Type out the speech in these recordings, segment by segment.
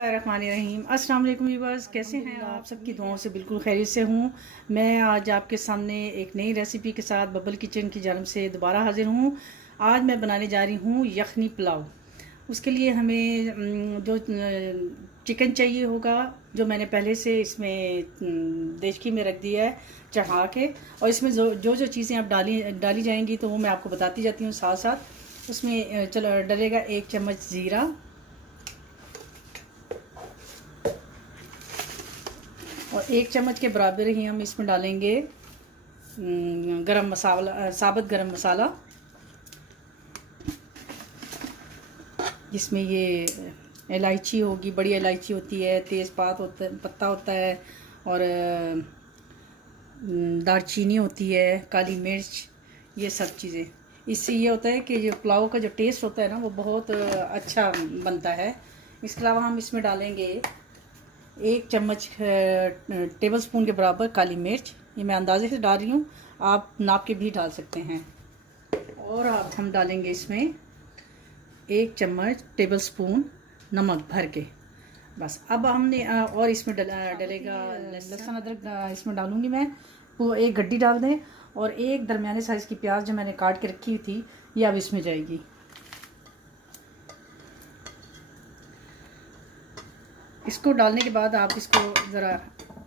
रहीम अस्सलाम वालेकुम व्यूअर्स, कैसे हैं आप? सबकी दुआओं से बिल्कुल खैरियत से हूँ। मैं आज आपके सामने एक नई रेसिपी के साथ बबल किचन की जानब से दोबारा हाजिर हूँ। आज मैं बनाने जा रही हूँ यखनी पुलाव। उसके लिए हमें जो चिकन चाहिए होगा, जो मैंने पहले से इसमें देचकी में रख दिया है चढ़ा के, और इसमें जो जो चीज़ें आप डाली जाएंगी तो वो मैं आपको बताती जाती हूँ साथ साथ। उसमें चलो डलेगा 1 चम्मच ज़ीरा, और 1 चम्मच के बराबर ही हम इसमें डालेंगे गरम मसाला, साबुत गरम मसाला, जिसमें ये इलायची होगी, बड़ी इलायची होती है, तेज़पात पत्ता होता है, और दालचीनी होती है, काली मिर्च, ये सब चीज़ें। इससे ये होता है कि जो पुलाव का जो टेस्ट होता है ना, वो बहुत अच्छा बनता है। इसके अलावा हम इसमें डालेंगे 1 चम्मच टेबल स्पून के बराबर काली मिर्च। ये मैं अंदाजे से डाल रही हूँ, आप नाप के भी डाल सकते हैं। और अब हम डालेंगे इसमें 1 चम्मच टेबल स्पून नमक भर के। बस अब हमने और इसमें डलेगा लहसुन अदरक, इसमें डालूँगी मैं। वो 1 गड्डी डाल दें, और 1 दरमियाने साइज़ की प्याज जो मैंने काट के रखी हुई थी, ये अब इसमें जाएगी। इसको डालने के बाद आप इसको ज़रा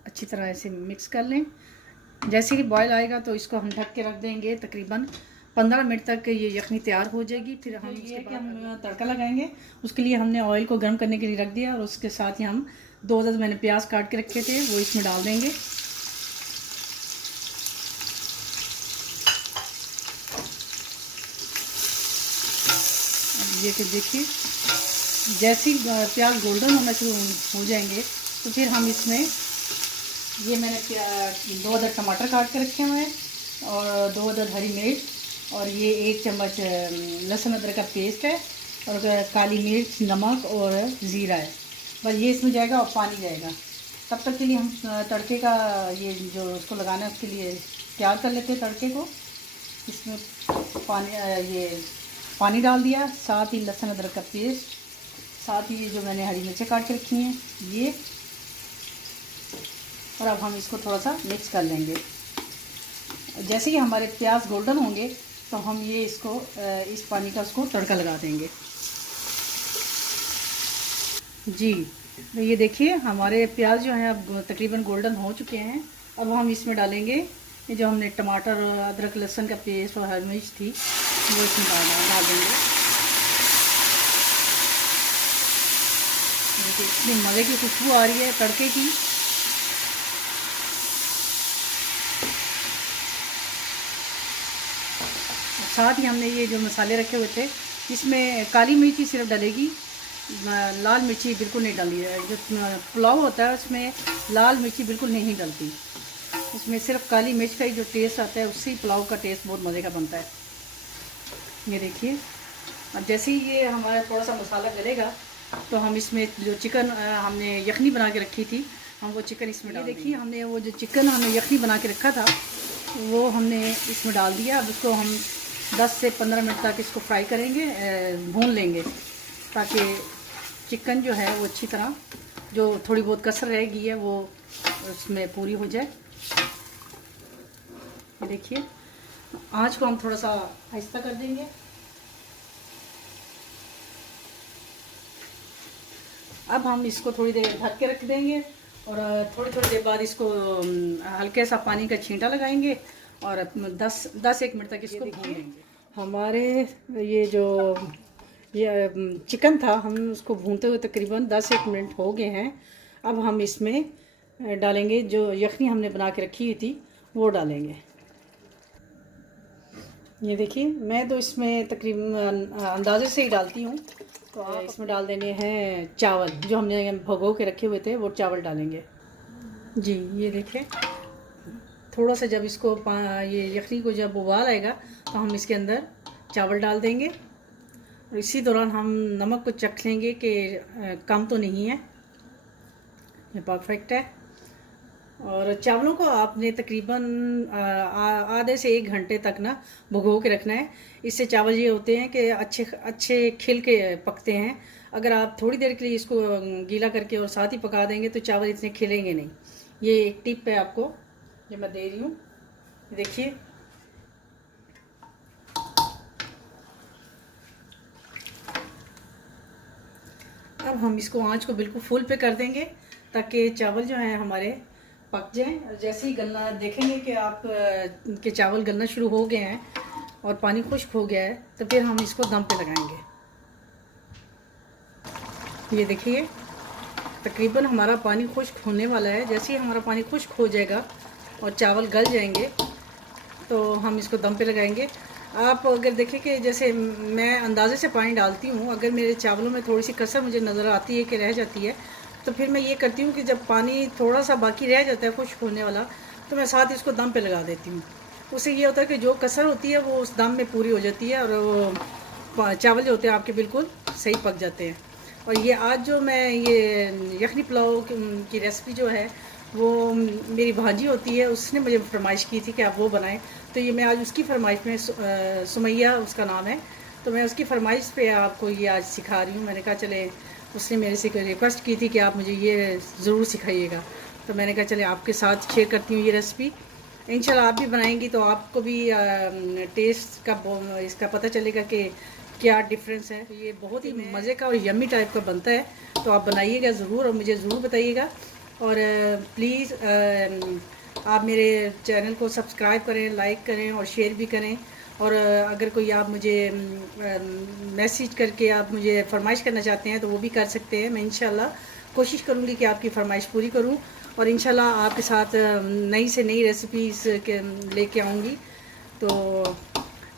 अच्छी तरह से मिक्स कर लें। जैसे कि बॉयल आएगा तो इसको हम ढक के रख देंगे, तकरीबन 15 मिनट तक ये यखनी तैयार हो जाएगी। फिर हम इसके बाद हम तड़का लगाएंगे। उसके लिए हमने ऑयल को गर्म करने के लिए रख दिया, और उसके साथ ही हम 2 अदद मैंने प्याज काट के रखे थे, वो इसमें डाल देंगे। अब ये कि देखिए, जैसे ही प्याज गोल्डन होना शुरू हो जाएंगे तो फिर हम इसमें ये मैंने 2 अदद टमाटर काट के रखे हुए हैं, और 2 अदद हरी मिर्च, और ये 1 चम्मच लहसुन अदरक का पेस्ट है, और काली मिर्च, नमक और ज़ीरा है। बस ये इसमें जाएगा और पानी जाएगा। तब तक के लिए हम तड़के का ये जो उसको लगाना है उसके लिए तैयार कर लेते हैं तड़के को। इसमें ये पानी डाल दिया, साथ ही लहसुन अदरक का पेस्ट, साथ ही जो मैंने हरी मिर्चें काट के रखी हैं ये, और अब हम इसको थोड़ा सा मिक्स कर लेंगे। जैसे ही हमारे प्याज गोल्डन होंगे तो हम ये इसको इस पानी का उसको तड़का लगा देंगे। जी, तो ये देखिए हमारे प्याज जो हैं अब तकरीबन गोल्डन हो चुके हैं। अब हम इसमें डालेंगे ये जो हमने टमाटर और अदरक लहसुन का पेस्ट और हरी मिर्च थी, वो इसमें डाल देंगे। इतनी मज़े की खुशबू आ रही है तड़के की। साथ ही हमने ये जो मसाले रखे हुए थे, इसमें काली मिर्ची सिर्फ डलेगी, लाल मिर्ची बिल्कुल नहीं डली है। जो पुलाव होता है उसमें लाल मिर्ची बिल्कुल नहीं डलती, उसमें सिर्फ काली मिर्च का ही जो टेस्ट आता है, उससे ही पुलाव का टेस्ट बहुत मज़े का बनता है। ये देखिए, अब जैसे ही ये हमारा थोड़ा सा मसाला गलेगा तो हम इसमें जो चिकन हमने यखनी बना के रखी थी, हम वो चिकन इसमें डाल देखिए, हमने वो जो चिकन हमने यखनी बना के रखा था वो हमने इसमें डाल दिया। अब इसको हम 10 से 15 मिनट तक इसको फ्राई करेंगे, भून लेंगे, ताकि चिकन जो है वो अच्छी तरह, जो थोड़ी बहुत कसर रहेगी है वो उसमें पूरी हो जाए। ये देखिए, आँच को हम थोड़ा सा आहिस्ता कर देंगे। अब हम इसको थोड़ी देर ढक के रख देंगे, और थोड़ी थोड़ी देर बाद इसको हल्के सा पानी का छींटा लगाएंगे, और 10-1 मिनट तक इसको भूनेंगे। हमारे ये जो ये चिकन था, हम उसको भूनते हुए तकरीबन 10-1 मिनट हो गए हैं। अब हम इसमें डालेंगे जो यखनी हमने बना के रखी हुई थी, वो डालेंगे। ये देखिए, मैं तो इसमें तकरीबन अंदाजे से ही डालती हूँ। तो आप इसमें डाल देने हैं चावल, जो हमने भगो के रखे हुए थे वो चावल डालेंगे। जी, ये देखिए, थोड़ा सा जब इसको ये यखनी को जब उबाल आएगा तो हम इसके अंदर चावल डाल देंगे, और इसी दौरान हम नमक को चख लेंगे कि कम तो नहीं है, ये परफेक्ट है। और चावलों को आपने तकरीबन आधे से 1 घंटे तक ना भिगो के रखना है। इससे चावल ये होते हैं कि अच्छे अच्छे खिल के पकते हैं। अगर आप थोड़ी देर के लिए इसको गीला करके और साथ ही पका देंगे तो चावल इतने खिलेंगे नहीं। ये एक टिप है आपको जो मैं दे रही हूँ। देखिए अब हम इसको आंच को बिल्कुल फुल पे कर देंगे ताकि चावल जो हैं हमारे पक जाएं। जैसे ही गलना देखेंगे कि आप के चावल गलना शुरू हो गए हैं और पानी खुश्क हो गया है तो फिर हम इसको दम पे लगाएंगे। ये देखिए तकरीबन हमारा पानी खुश्क होने वाला है। जैसे ही हमारा पानी खुश्क हो जाएगा और चावल गल जाएंगे तो हम इसको दम पे लगाएंगे। आप अगर देखें कि जैसे मैं अंदाज़े से पानी डालती हूँ, अगर मेरे चावलों में थोड़ी सी कसर मुझे नज़र आती है कि रह जाती है तो फिर मैं ये करती हूँ कि जब पानी थोड़ा सा बाकी रह जाता है खुश्क होने वाला तो मैं साथ इसको दम पे लगा देती हूँ। उससे ये होता है कि जो कसर होती है वो उस दम में पूरी हो जाती है और वो चावल जो होते हैं आपके बिल्कुल सही पक जाते हैं। और ये आज जो मैं ये यखनी पुलाव की रेसिपी जो है वो मेरी भांजी होती है, उसने मुझे फरमाइश की थी कि आप वो बनाएं, तो ये मैं आज उसकी फरमाइश में सुमैया उसका नाम है, तो मैं उसकी फरमाइश पे आपको ये आज सिखा रही हूँ। मैंने कहा चले, उसने मेरे से रिक्वेस्ट की थी कि आप मुझे ये ज़रूर सिखाइएगा, तो मैंने कहा चले आपके साथ शेयर करती हूँ ये रेसिपी। इंशाल्लाह आप भी बनाएंगी तो आपको भी टेस्ट का इसका पता चलेगा कि क्या डिफरेंस है। तो ये बहुत ही मज़े का और यम्मी टाइप का बनता है, तो आप बनाइएगा ज़रूर और मुझे ज़रूर बताइएगा। और प्लीज़ आप मेरे चैनल को सब्सक्राइब करें, लाइक करें और शेयर भी करें। और अगर कोई आप मुझे मैसेज करके आप मुझे फरमाइश करना चाहते हैं तो वो भी कर सकते हैं। मैं इंशाल्लाह कोशिश करूँगी कि आपकी फरमाइश पूरी करूँ और इंशाल्लाह आपके साथ नई से नई रेसिपीज़ लेके आऊँगी। तो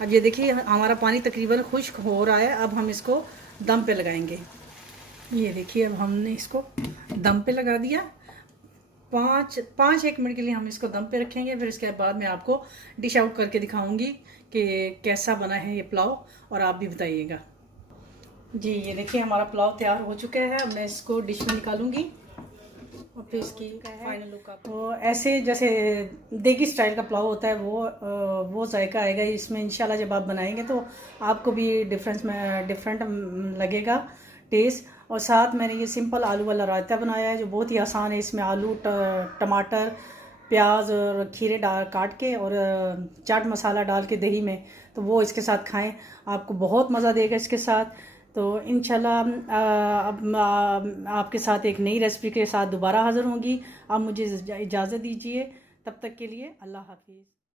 अब ये देखिए हमारा पानी तकरीबन खुश्क हो रहा है, अब हम इसको दम पे लगाएंगे। ये देखिए अब हमने इसको दम पे लगा दिया। पाँच एक मिनट के लिए हम इसको दम पे रखेंगे, फिर इसके बाद मैं आपको डिश आउट करके दिखाऊंगी कि कैसा बना है ये पुलाव, और आप भी बताइएगा। जी ये देखिए हमारा पुलाव तैयार हो चुका है। अब मैं इसको डिश में निकालूंगी और फिर इसकी फाइनल लुक आप तो ऐसे जैसे देगी स्टाइल का पुलाव होता है वो जायका आएगा इसमें इंशाल्लाह। जब आप बनाएंगे तो आपको भी डिफरेंट लगेगा टेस्ट। और साथ मैंने ये सिंपल आलू वाला रायता बनाया है जो बहुत ही आसान है। इसमें आलू टमाटर प्याज और खीरे काट के और चाट मसाला डाल के दही में, तो वो इसके साथ खाएं, आपको बहुत मज़ा देगा इसके साथ। तो इंशाल्लाह अब आपके साथ एक नई रेसिपी के साथ दोबारा हाज़िर होंगी। आप मुझे इजाज़त दीजिए, तब तक के लिए अल्लाह हाफिज़।